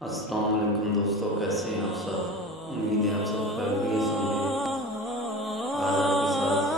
السلام علیکم دوستو، کیسے ہیں آپ سب؟ امید ہے آپ سب خیریت سے ہوں گے۔ آج آپ کے ساتھ